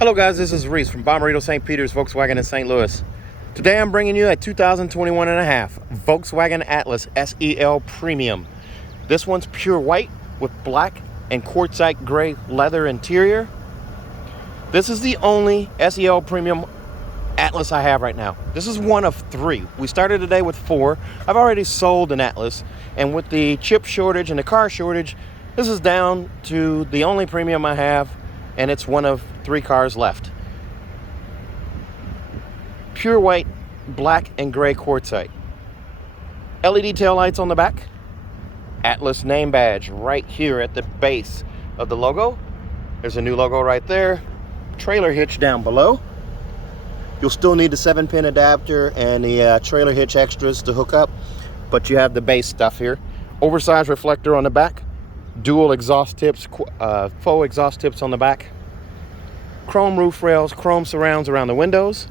Hello guys, this is Reese from Bommarito St. Peter's Volkswagen in St. Louis. Today I'm bringing you a 2021 and a half Volkswagen Atlas SEL Premium. This one's pure white with black and quartzite gray leather interior. This is the only SEL Premium Atlas I have right now. This is one of three. We started today with four. I've already sold an Atlas, and with the chip shortage and the car shortage, this is down to the only premium I have, and it's one of three cars left. Pure white, black and gray quartzite. LED taillights on the back. Atlas name badge right here at the base of the logo. There's a new logo right there. Trailer hitch down below. You'll still need the 7-pin adapter and the trailer hitch extras to hook up, but you have the base stuff here. Oversized reflector on the back. Dual exhaust tips, faux exhaust tips on the back. Chrome roof rails, chrome surrounds around the windows.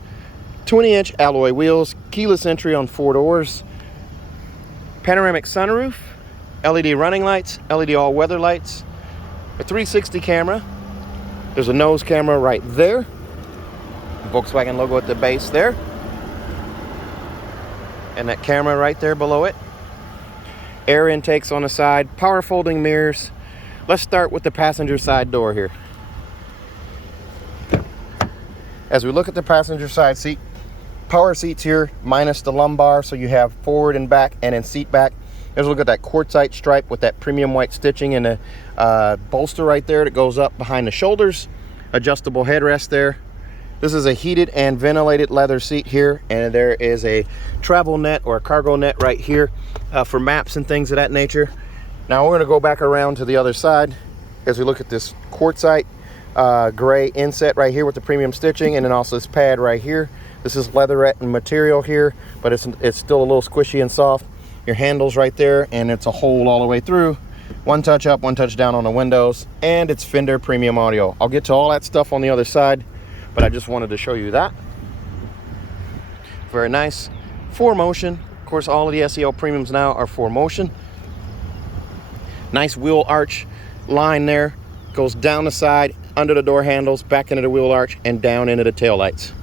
20-inch alloy wheels, keyless entry on 4 doors. Panoramic sunroof, LED running lights, LED all-weather lights. A 360 camera. There's a nose camera right there. Volkswagen logo at the base there. And that camera right there below it. Air intakes on the side, power folding mirrors. Let's start with the passenger side door here. As we look at the passenger side seat, power seats here minus the lumbar, so you have forward and back and in seat back. There's a look at that quartzite stripe with that premium white stitching and a bolster right there that goes up behind the shoulders. Adjustable headrest there. This is a heated and ventilated leather seat here, and there is a travel net or a cargo net right here for maps and things of that nature. Now we're going to go back around to the other side as we look at this quartzite gray inset right here with the premium stitching, and then also this pad right here. This is leatherette and material here, but it's still a little squishy and soft. Your handles right there, and it's a hole all the way through. One touch up, one touch down on the windows, and it's Fender premium audio. I'll get to all that stuff on the other side, but I just wanted to show you that. Very nice. 4Motion. Of course, all of the SEL Premiums now are 4Motion. Nice wheel arch line there. Goes down the side, under the door handles, back into the wheel arch, and down into the tail lights.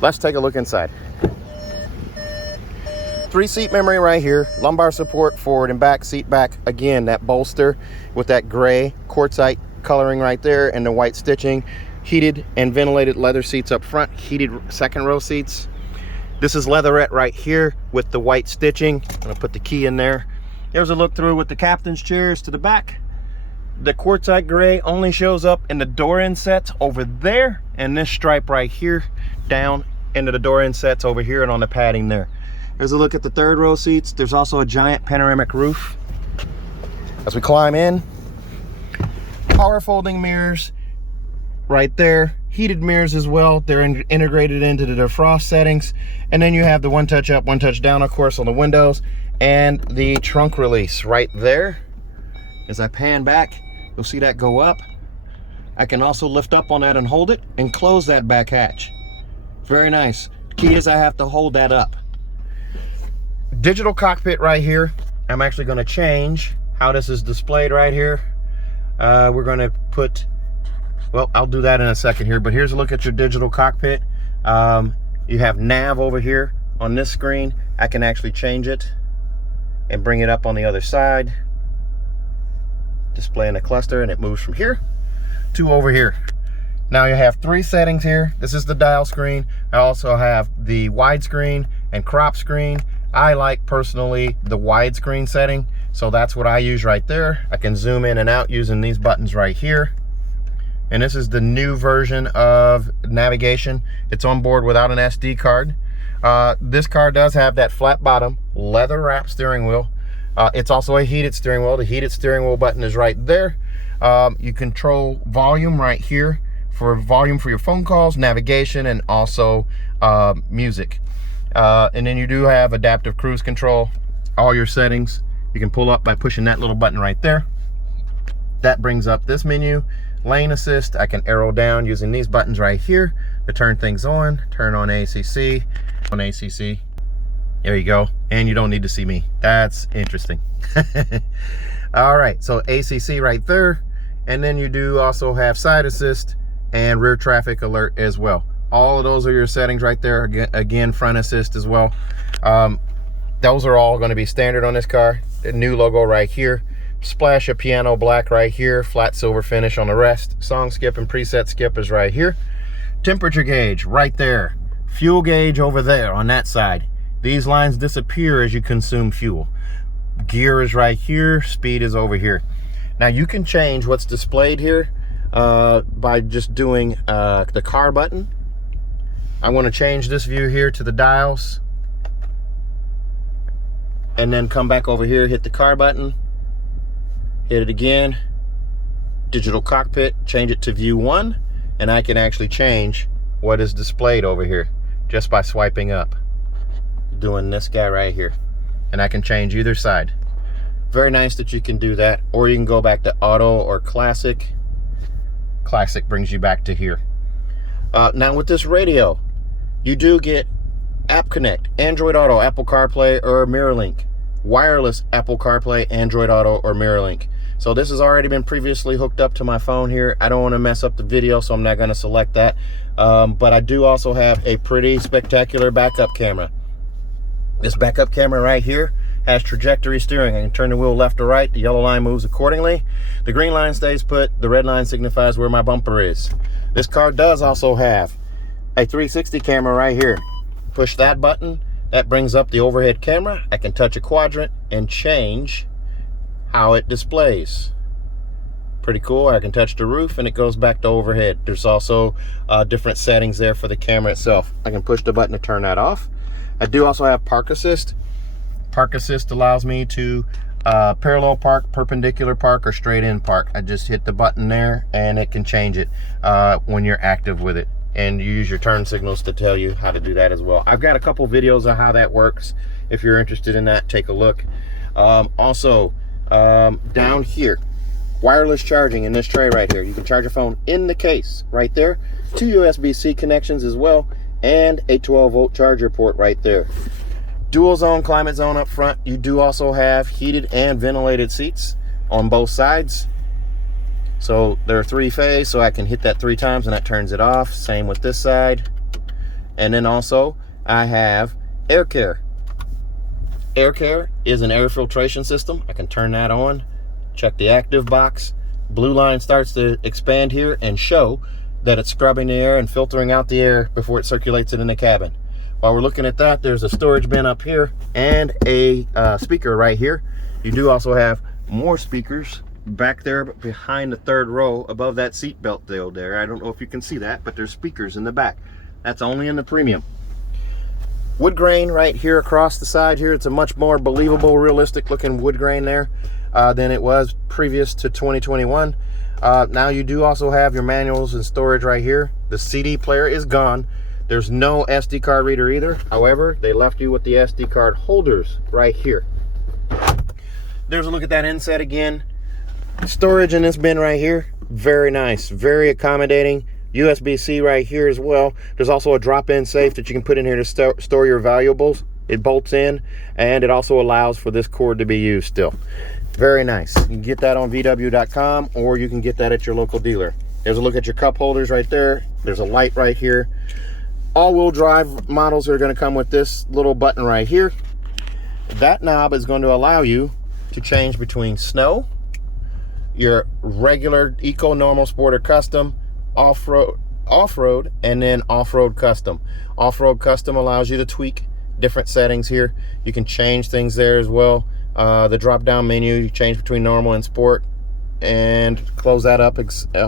Let's take a look inside. 3-seat memory right here. Lumbar support, forward and back, seat back. Again, that bolster with that gray quartzite coloring right there and the white stitching. Heated and ventilated leather seats up front, heated second row seats. This is leatherette right here with the white stitching. I'm gonna put the key in there. There's a look through with the captain's chairs to the back. The quartzite gray only shows up in the door insets over there, and this stripe right here down into the door insets over here and on the padding there. There's a look at the third row seats. There's also a giant panoramic roof. As we climb in, power folding mirrors right there, heated mirrors as well. They're integrated into the defrost settings, and then you have the one touch up, one touch down, of course, on the windows, and the trunk release right there. As I pan back, you'll see that go up. I can also lift up on that and hold it and close that back hatch. Very nice. Key is I have to hold that up. Digital cockpit right here. I'm actually going to change how this is displayed right here. We're going to put, well, I'll do that in a second here, but here's a look at your digital cockpit. You have nav over here on this screen. I can actually change it and bring it up on the other side. Display in a cluster, and it moves from here to over here. Now you have 3 settings here. This is the dial screen. I also have the widescreen and crop screen. I like personally the widescreen setting, so that's what I use right there. I can zoom in and out using these buttons right here. And this is the new version of navigation. It's on board without an SD card. This car does have that flat bottom, leather wrap steering wheel. It's also a heated steering wheel. The heated steering wheel button is right there. You control volume right here for volume for your phone calls, navigation, and also music. And then you do have adaptive cruise control. All your settings you can pull up by pushing that little button right there. That brings up this menu. Lane assist, I can arrow down using these buttons right here to turn things on. Turn on ACC, on ACC. There you go. And you don't need to see me. That's interesting. All right, so ACC right there. And then you do also have side assist and rear traffic alert as well. All of those are your settings right there. Again, front assist as well. Those are all going to be standard on this car. The new logo right here. Splash of piano black right here. Flat silver finish on the rest. Song skip and preset skip is right here. Temperature gauge right there. Fuel gauge over there on that side. These lines disappear as you consume fuel. Gear is right here. Speed is over here. Now you can change what's displayed here by just doing the car button. I want to change this view here to the dials, and then come back over here, hit the car button, hit it again, digital cockpit, change it to view 1, and I can actually change what is displayed over here just by swiping up, doing this guy right here, and I can change either side. Very nice that you can do that, or you can go back to auto or classic. Classic brings you back to here. Now with this radio, you do get App Connect, Android Auto, Apple CarPlay, or MirrorLink. Wireless Apple CarPlay, Android Auto, or MirrorLink. So this has already been previously hooked up to my phone here. I don't want to mess up the video, so I'm not going to select that. But I do also have a pretty spectacular backup camera. This backup camera right here has trajectory steering. I can turn the wheel left or right. The yellow line moves accordingly. The green line stays put. The red line signifies where my bumper is. This car does also have a 360 camera right here. Push that button, that brings up the overhead camera. I can touch a quadrant and change how it displays. Pretty cool. I can touch the roof and it goes back to overhead. There's also different settings there for the camera itself. I can push the button to turn that off. I do also have park assist. Park assist allows me to parallel park, perpendicular park, or straight in park. I just hit the button there and it can change it when you're active with it. And you use your turn signals to tell you how to do that as well. I've got a couple videos on how that works. If you're interested in that, take a look. Also, down here, wireless charging in this tray right here. You can charge your phone in the case right there. 2 USB-C connections as well, and a 12-volt charger port right there. Dual zone climate zone up front. You do also have heated and ventilated seats on both sides. So they're 3-phase, so I can hit that 3 times and that turns it off. Same with this side. And then also I have air care. Air care is an air filtration system. I can turn that on, check the active box. Blue line starts to expand here and show that it's scrubbing the air and filtering out the air before it circulates it in the cabin. While we're looking at that, there's a storage bin up here and a speaker right here. You do also have more speakers back there behind the 3rd row above that seat belt deal there. I don't know if you can see that, but there's speakers in the back. That's only in the premium. Wood grain right here across the side here. It's a much more believable, realistic looking wood grain there than it was previous to 2021. Now you do also have your manuals and storage right here. The CD player is gone. There's no SD card reader either. However, they left you with the SD card holders right here. There's a look at that inset again. Storage in this bin right here, very nice, very accommodating. USB-C right here as well. There's also a drop-in safe that you can put in here to store your valuables. It bolts in, and it also allows for this cord to be used still. Very nice. You can get that on VW.com, or you can get that at your local dealer. There's a look at your cup holders right there. There's a light right here. All-wheel drive models are going to come with this little button right here. That knob is going to allow you to change between snow, your regular eco, normal, sport, or custom, off-road, and then off-road custom. Off-road custom allows you to tweak different settings here. You can change things there as well. The drop-down menu, you change between normal and sport, and close that up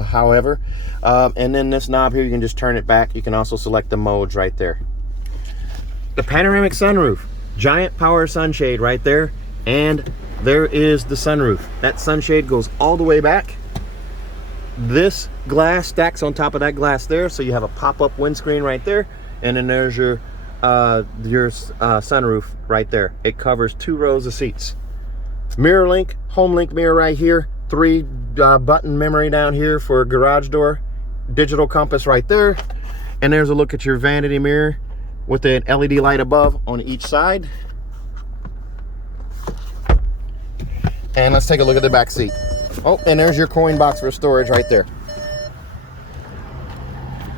however. And then this knob here, you can just turn it back. You can also select the modes right there. The panoramic sunroof, giant power sunshade right there, and there is the sunroof. That sunshade goes all the way back. This glass stacks on top of that glass there, so you have a pop-up windscreen right there, and then there's your sunroof right there. It covers 2 rows of seats. MirrorLink, HomeLink mirror right here, 3 button memory down here for a garage door, digital compass right there, and there's a look at your vanity mirror with an LED light above on each side. And let's take a look at the back seat. Oh, and there's your coin box for storage right there.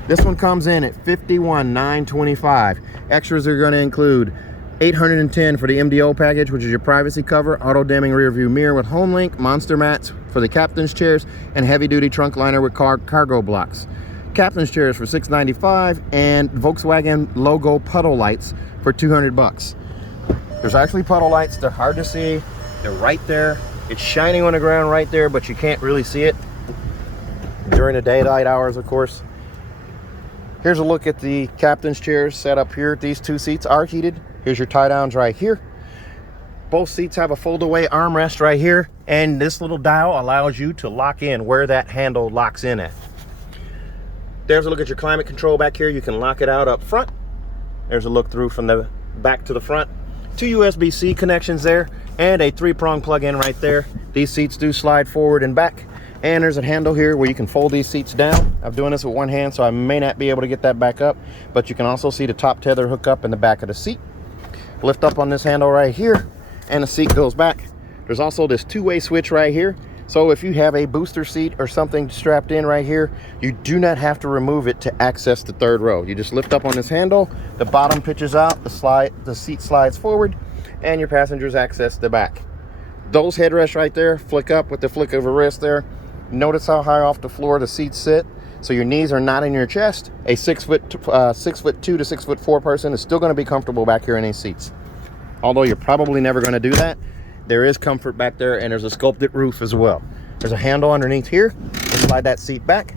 This one comes in at $51,925. Extras are going to include $810 for the MDO package, which is your privacy cover, auto dimming rear view mirror with home link, monster mats for the captain's chairs, and heavy duty trunk liner with cargo blocks. Captain's chairs for $695, and Volkswagen logo puddle lights for $200. There's actually puddle lights. They're hard to see. They're right there. It's shining on the ground right there, but you can't really see it during the daylight hours, of course. Here's a look at the captain's chairs set up here. These two seats are heated. Here's your tie downs right here. Both seats have a fold away armrest right here, and this little dial allows you to lock in where that handle locks in at. There's a look at your climate control back here. You can lock it out up front. There's a look through from the back to the front. 2 USB-C connections there, and a 3-prong plug-in right there. These seats do slide forward and back, and there's a handle here where you can fold these seats down. I'm doing this with one hand, so I may not be able to get that back up, but you can also see the top tether hook up in the back of the seat. Lift up on this handle right here, and the seat goes back. There's also this 2-way switch right here, so if you have a booster seat or something strapped in right here, you do not have to remove it to access the third row. You just lift up on this handle, the bottom pitches out, the seat slides forward, and your passengers access the back. Those headrests right there flick up with the flick of a wrist there. Notice how high off the floor the seats sit, so your knees are not in your chest. A 6'2" to 6'4" person is still going to be comfortable back here in these seats. Although you're probably never going to do that, there is comfort back there, and there's a sculpted roof as well. There's a handle underneath here. Slide that seat back.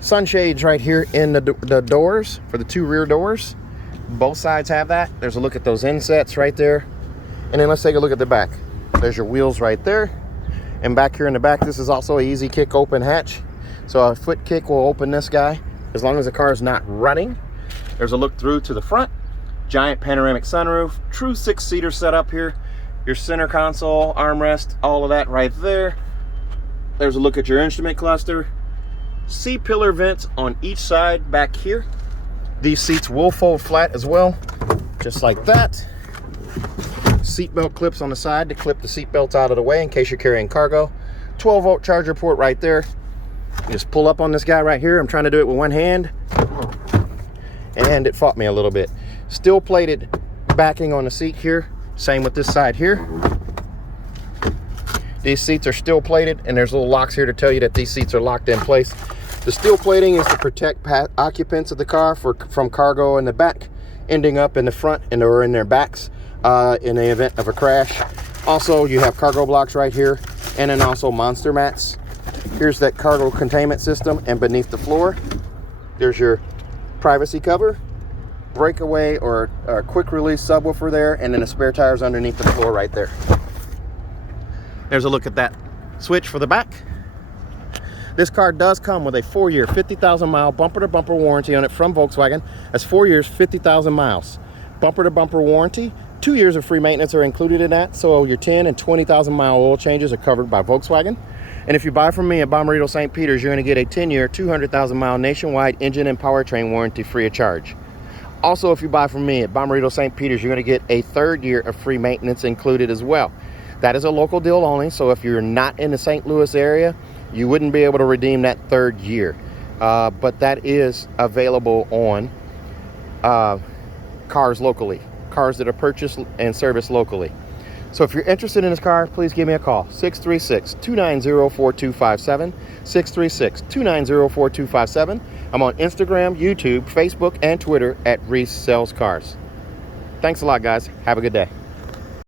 Sunshades right here in the doors for the 2 rear doors. Both sides have that. There's a look at those insets right there. And then let's take a look at the back. There's your wheels right there. And back here in the back, this is also an easy kick open hatch. So a foot kick will open this guy as long as the car is not running. There's a look through to the front. Giant panoramic sunroof. True 6-seater setup here. Your center console, armrest, all of that right there. There's a look at your instrument cluster. C-pillar vents on each side back here. These seats will fold flat as well, just like that. Seatbelt clips on the side to clip the seatbelts out of the way in case you're carrying cargo. 12-volt charger port right there. You just pull up on this guy right here. I'm trying to do it with one hand, and it fought me a little bit. Steel plated backing on the seat here. Same with this side here. These seats are steel plated, and there's little locks here to tell you that these seats are locked in place. The steel plating is to protect occupants of the car from cargo in the back, ending up in the front or in their backs in the event of a crash. Also, you have cargo blocks right here, and then also monster mats. Here's that cargo containment system, and beneath the floor, there's your privacy cover, breakaway or quick release subwoofer there, and then the spare tires underneath the floor right there. There's a look at that switch for the back. This car does come with a 4-year 50,000 mile bumper to bumper warranty on it from Volkswagen. That's 4 years 50,000 miles bumper to bumper warranty. 2 years of free maintenance are included in that, so your 10 and 20,000 mile oil changes are covered by Volkswagen. And if you buy from me at Bommarito St. Peter's, you're going to get a 10-year 200,000 mile nationwide engine and powertrain warranty free of charge. Also, if you buy from me at Bommarito St. Peter's, you're going to get a 3rd year of free maintenance included as well. That is a local deal only, so if you're not in the St. Louis area, you wouldn't be able to redeem that 3rd year. But that is available on cars locally, cars that are purchased and serviced locally. So if you're interested in this car, please give me a call, 636-290-4257, 636-290-4257. I'm on Instagram, YouTube, Facebook, and Twitter at Reese Sells Cars. Thanks a lot, guys. Have a good day.